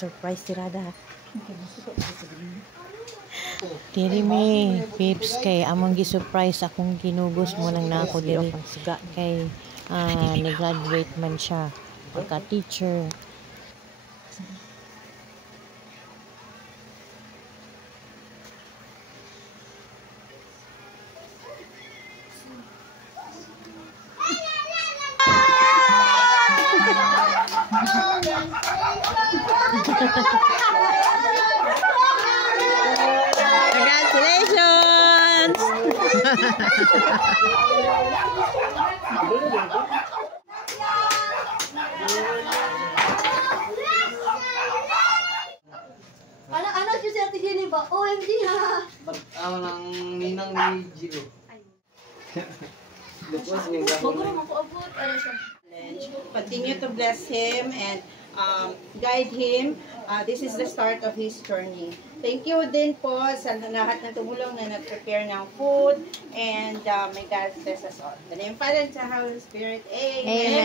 surprise tirada. Diri me, babes, kay among gi-surprise akong ginugos mo nang nako diri kay ni-graduate man siya pagka-teacher. Congratulations! Ano siya si Ate Jenny ba? OMG ha! Pag-awa ng ninang ni Giro. Maguro makuabot. Ano siya? Continue to bless him and guide him. This is the start of his journey. Thank you din po sa lahat na tumulong na nag-prepare ng food and may God bless us all. In the name of Father and Son and Holy Spirit. Amen.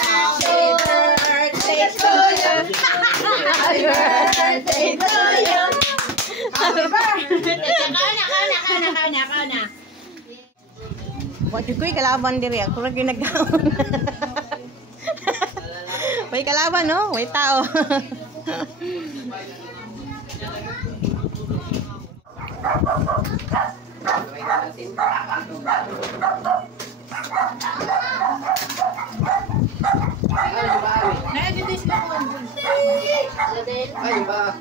Happy birthday to you. Happy birthday to you. Happy birthday. Kauna. Wag ko'y kalaban diri ako ra gyud nagkaon. May kalaban no, may tao. Nagagandis na po. Ay, ba?